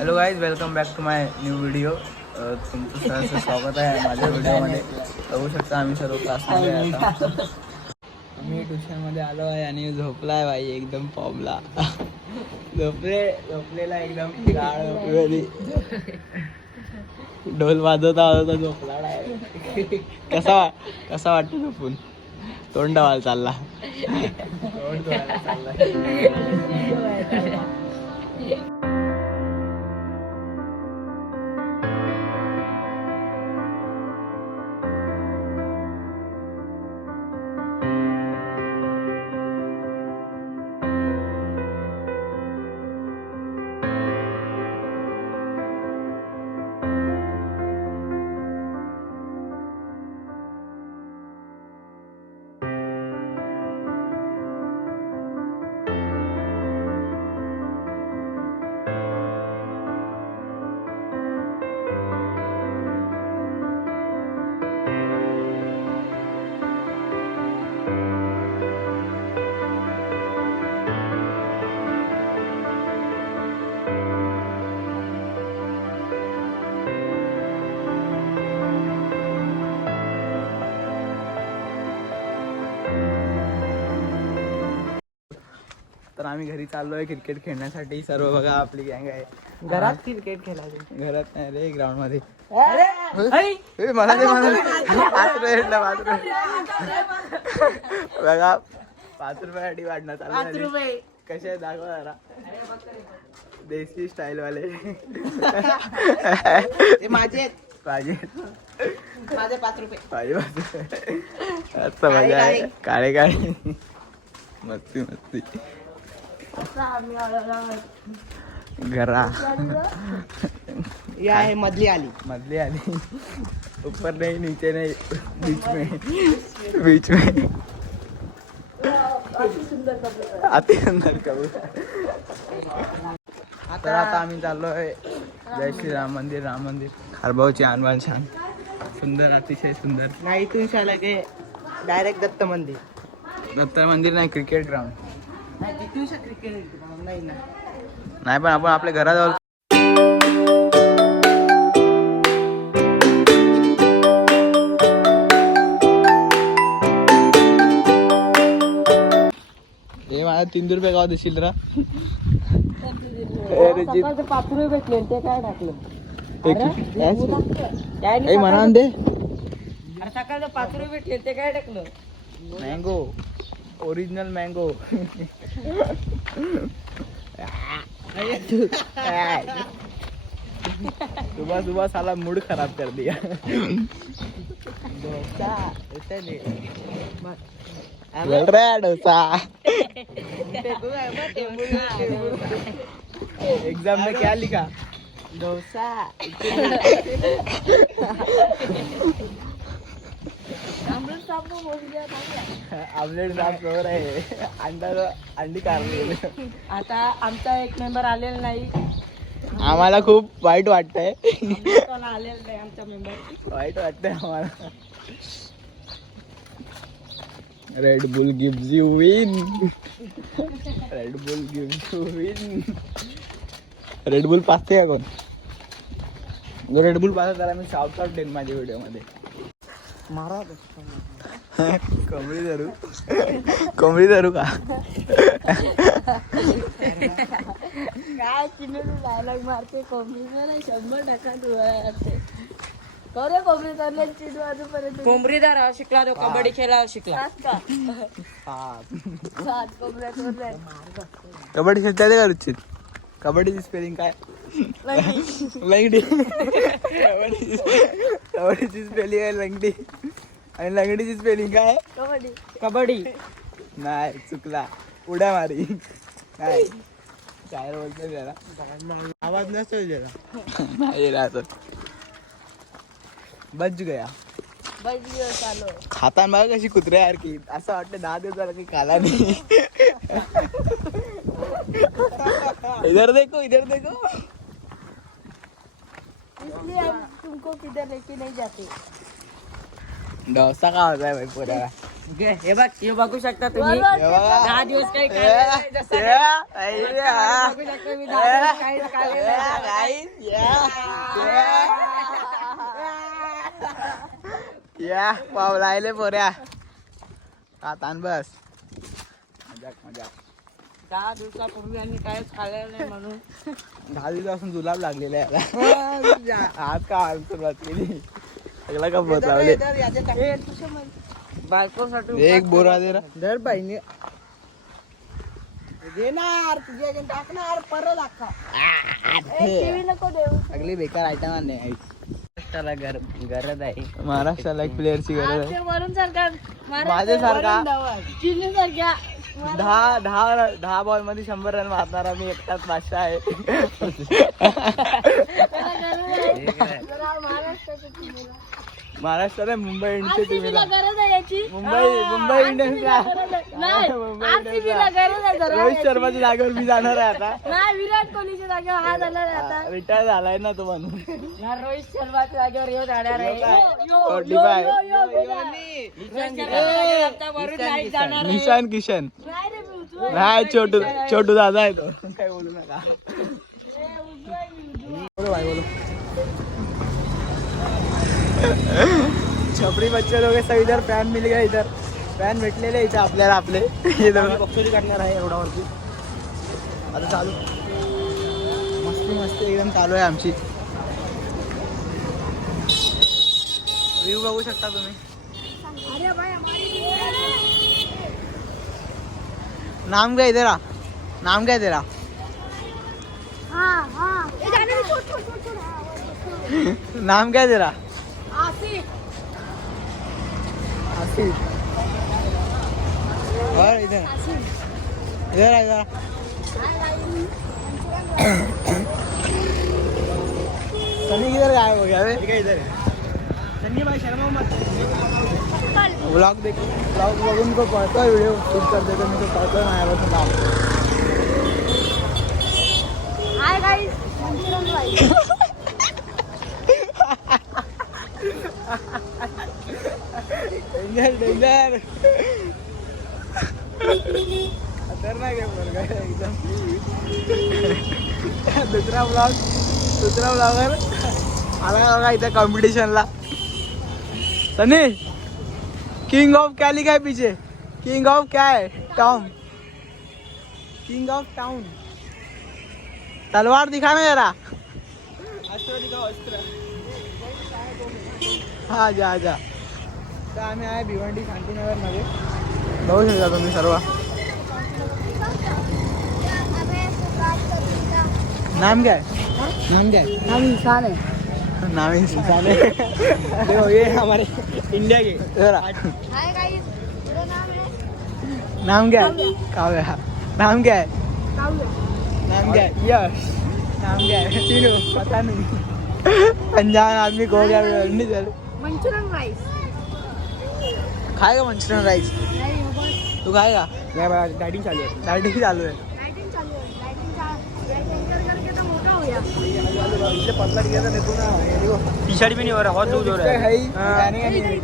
Hello guys, welcome back to my new video. तुमचं सहर्ष स्वागत आहे माझ्या व्हिडिओमध्ये. बघू शकता आम्ही सर्व क्लासमध्ये आहे आता. मी ट्युशनमध्ये आलो आहे आणि झोपलाय भाई एकदम फॉर्मला. झोपलेला एकदम गाळ ढोल वाजवता वाजवता झोपला आहे. कसा वाटतो झोपून? तोंड धुवायला चालला. तोंड धुवायला चालला. तर आम्ही घरी चाललोय क्रिकेट खेळण्यासाठी. सर्व बघा आपली गँग आहे. घरात क्रिकेट खेळायचं? घरात नाही रे, ग्राउंड मध्ये. मला बघा 5 रुपयासाठी वाढणार चालू. कसे आहे दाखवा जरा. देसी स्टाईल वाले. माझे माझे 5 रुपये. आता मजा आहे. काळे काळे मस्ती मस्ती. घरा या है मधली आली ऊपर नहीं नीचे नहीं, बीच में अति सुंदर कबूतर. तर आता आम्ही चाललोय जय श्री राम मंदिर. खारभाऊची आणबान छान सुंदर, अतिशय सुंदर. नाही इथून शाला के डायरेक्ट दत्त मंदिर. दत्त मंदिर नाही, क्रिकेट ग्राउंड. नाही तिथून क्रिकेट नाही ना. नाही पण आपण आपल्या घराजवळ. हे मला 3 रुपये गाव देशील रा. 5 रुपये भेटले ते काय टाकलं? म्हणा दे. सकाळचं 5 रुपये भेटले ते काय टाकलं? Mango, original mango. सुबह साला मूड खराब कर दिया. बोल रहा है डोसा. एग्जाम में क्या लिखा? डोसा. आमलेट साफ हो रहे. अंडी कारली. आता आमचा एक मेंबर आलेला नाही. आम्हाला खूप वाईट वाटतंय. आलेला नाही आमचा मेंबर. वाईट वाटतंय आम्हाला. Red Bull gives you win. Red Bull gives you win. Red Bull पाचते का कोण? रेड बुल पाचत त्याला मी शाउट आउट देईन माझ्या व्हिडिओ मध्ये. कोंबडी धरू का? काय चिनू डायलॉग मारते कोंबडी मला 100% कोंबडी धरल्याची चिनू अजूनपर्यंत. कोंबडी धरा शिकला तो, कबड्डी खेळायला शिकला का? कबड्डी खेळता येते का रुचित? कबड्डीची स्पेलिंग काय? लंगडी. कबड्डीची स्पेलिंग आहे लंगडी. आणि लंगडीची स्पेलिंग काय? कबड्डी. नाही, चुकला. उड्या मारी. काय काय बोलतोय त्याला? आवाज नसेल त्याला. नाही राहतो. बच गया. खाताना बघा कशी कुत्र्या यार. असं वाटतं 10 दिवस झाला की खाला नाही. इधर देखो. इसलिए हम तुमको किधर लेके नहीं जाते. डोसा का होता है भाई पूरा. हे बघ हे बघू शकता तुम्ही हे बघा. 10 दिवस काही खाल्लं नाही, जसं या, बघू शकता मी 10 दिवस काहीच खाल्लेलं नाही. या पाव लायले पोऱ्या तान बस मजाक मजाक 10 दिवसापूर्वी आम्ही काहीच खाल्लेलं नाही म्हणून 10 दिवसापासून जुलाब लागलेला आहे आज का आज सुरुवात केली सगळा का बोत लावले बायकोसाठी एक बोरा दे रा दर बाईने देणार तुझे टाकणार परत अख्खा टीव्ही नको देऊ सगळी बेकार आयटम नाही महाराष्ट्राला गरज आहे महाराष्ट्राला एक प्लेअरची गरज आहे वरून सरकार माझ्यासारखा चिल्ली सारख्या 10 बॉल मध्ये 100 रन मारणारा मी एकटाच बादशाह आहे महाराष्ट्राला मुंबई इंडियन्सच्या टीमला गरज आहे याची मुंबई इंडियन्सला रोहित शर्माच्या जागेवर मी जाणार आहे आता नाही विराट कोहलीच्या जागेवर हा जाणार आहे आता रिटायर झालाय ना तो म्हणून या रोहित शर्माच्या जागेवर यो जाणार आहे फोर्टी फाय आता वरून नाही जाणार आहे. निशान किशन नाही रे, मी उजवा नाही छोटू दादा आहे तो काय बोलू नका बोलो भाई बोलो छपरी बच्चे लोग सब इधर फॅन मिल गया इधर फॅन भेटलेले इथे आपल्याला आपले हे बक्षोरी करणार आहे एवढा वरती आता चालू मस्ती मस्ती एकदम चालू आहे आमची व्ह्यू बघू शकता तुम्ही नाम क्या है तेरा नाम क्या है तेरा नाम क्या है तेरा आसिफ और इधर इधर आ इधर सनी किधर गायब हो गया इधर सनी भाई शर्मा मत ब्लॉग देखो ब्लॉग बघून को पळतो व्हिडिओ शूट करते तर मी तो पळतो माझ्यापासून नाव hi guys Manchurian rice danger खतरनाक आहे मुलगा एकदम दुसरा ब्लॉगर आला बघा इथे कॉम्पिटिशनला सनी किंग ऑफ क्या लिखा है पीछे किंग ऑफ क्या है टाउन किंग ऑफ टाउन तलवार दिखाना जरा अस्त्र दिखाओ अस्त्र हा जा जा तर आम्ही आहे भिवंडी शांतीनगर मध्ये बघू शकता तुम्ही सर्व नाम क्या है नाम क्या है हम इंसान है नाम इंसान है देखो ये हमारे इंडिया के जरा हाय गाइस मेरा नाम है नाम क्या है काव्या नाम क्या है काव्या नाम क्या है यश नाम क्या है तीनों पता नहीं अनजान आदमी को हो गया नहीं चल मंचुरियन राईस खाएगा मंचूरियन राइस नहीं हो बस तू खाएगा डाइटिंग चालू है डाइटिंग चालू है डाइटिंग चालू है डाइटिंग करके तो मोटा हो गया इससे पतला दिया था देखो ना टी शर्ट भी नहीं हो रहा बहुत लूज हो रहा है है ही, जाने का नहीं